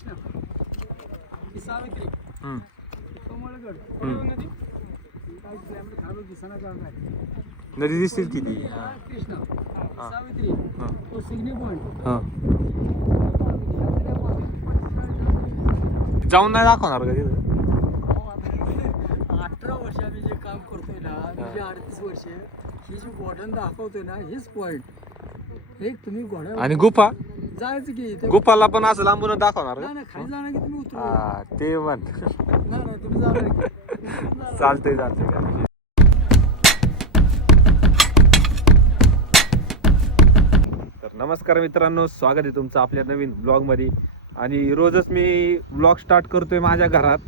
कृष्णा ही सावित्री कमळगड नदी काय आपलं खालो दिसना जागा आहे नदी दिसतील किती कृष्णा सावित्री तो सिग्नी पॉइंट जाऊन नाही दाखवणार का तिथं 18 वर्ष आम्ही जे काम करतोय ना म्हणजे 38 वर्ष ही जी गोडन दाखवतोय ना हेच पॉइंट एक तुम्ही घोड्या आणि गुफा जायचं की इथे गुफाला पण असं लांबून दाखवणार नाही नाही, खाली जाणार की तुम्ही उतरू हा ते पण नाही नाही तुम्ही जाणार की चालतंय चालतंय. तर नमस्कार मित्रांनो, स्वागत आहे तुमचं आपल्या नवीन ब्लॉग मध्ये. आणि रोजच मी ब्लॉग स्टार्ट करतोय माझ्या घरात.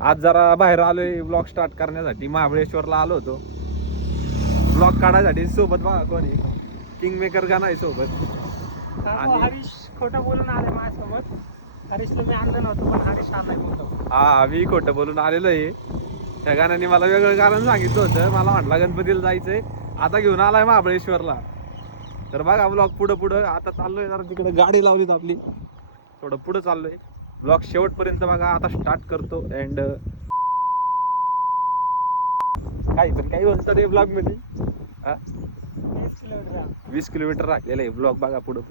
आज जरा बाहेर आलोय ब्लॉग स्टार्ट करण्यासाठी, महाबळेश्वरला आलो होतो ब्लॉग काढायसाठी. सोबत बघा कोणी किंग मेकर गाणं आहे सोबत. आणि हरीश खोटं बोलून आले माझ्यासोबत. हरीशला मी आणलं नव्हतं पण हरीश आलाय बोलतो. हा, मी खोटं बोलून आलेलो आहे. त्या गाण्याने मला वेगळं कारण सांगितलं होतं. मला म्हटलं गणपतीला जायचंय, आता घेऊन आलाय महाबळेश्वरला. तर बघा ब्लॉग पुढं आता चाललोय. जरा तिकडे गाडी लावलीत आपली, थोडं पुढं चाललोय. ब्लॉग शेवटपर्यंत बघा. आता स्टार्ट करतो. अँड काही म्हणतात हे ब्लॉग मध्ये 20 किलोमीटर राहिलेलं आहे. ब्लॉग बघा पुढं.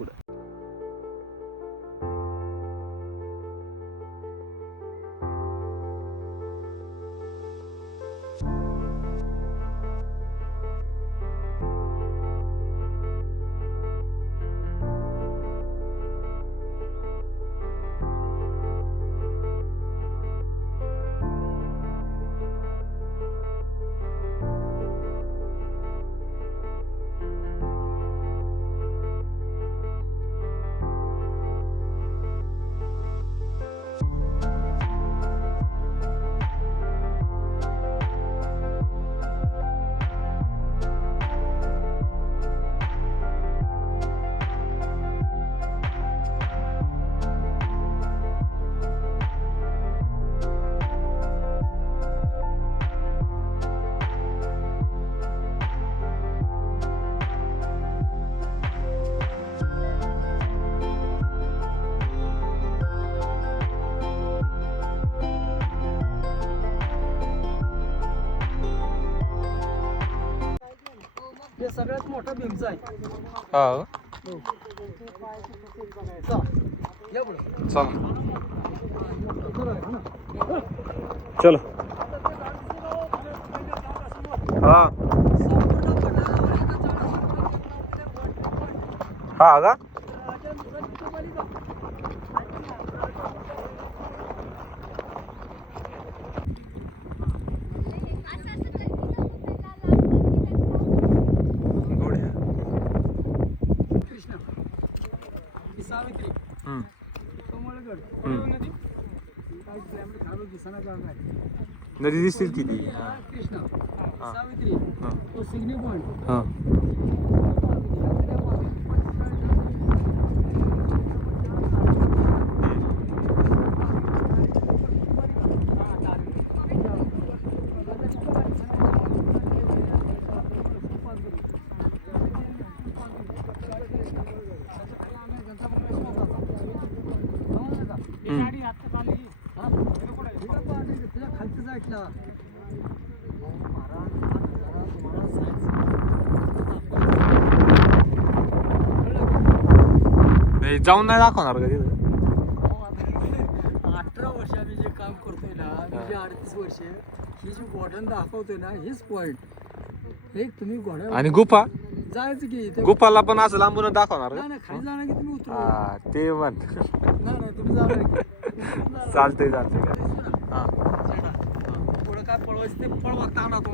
हे सगळ्यात मोठा भीमचा आहे. हा चला, या पुढं. चलो. हा का कृष्णा ही सावित्री कमळगड नदी काय आपलं खालो दिसना जागा आहे नदी दिसतील किती कृष्णा सावित्री तो सिग्नी पॉइंट हा खालचं साईडला जाऊन नाही दाखवणार का तिथं 18 वर्ष आम्ही जे काम करतोय ना म्हणजे 38 वर्ष ही जी गोडन दाखवतोय ना हेच पॉइंट एक तुम्ही घोड्या आणि गुफा जायचं की इथे गुफाला पण असं लांबून दाखवणार नाही नाही, खाली जाणार की तुम्ही उतरू हा ते पण नाही नाही तुम्ही जाणार की चालतंय. पुढे काय पळवायचं ते पळवा आणा तुम्हाला.